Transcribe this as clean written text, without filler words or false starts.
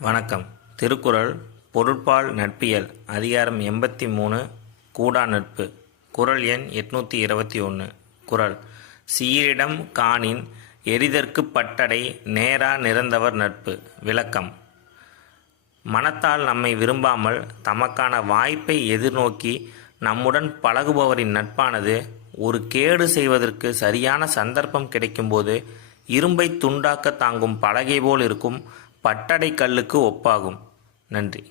வணக்கம். திருக்குறள் பொருட்பால் நட்பியல் அதிகாரம் 83 கூடா நட்பு. குறள் எண் 821. குறள் சீரிடம் காணின் எரிதற்குப் பட்டடை நேரா நிறந்தவர் நட்பு. விளக்கம்: மனத்தால் நம்மை விரும்பாமல் தமக்கான வாய்ப்பை எதிர்நோக்கி நம்முடன் பழகுபவரின் நட்பானது ஒரு கேடு செய்வதற்கு சரியான சந்தர்ப்பம் கிடைக்கும்போது இரும்பை துண்டாக்க தாங்கும் பலகை போல் இருக்கும் பட்டடை கல்லுக்கு ஒப்பாகும். நன்றி.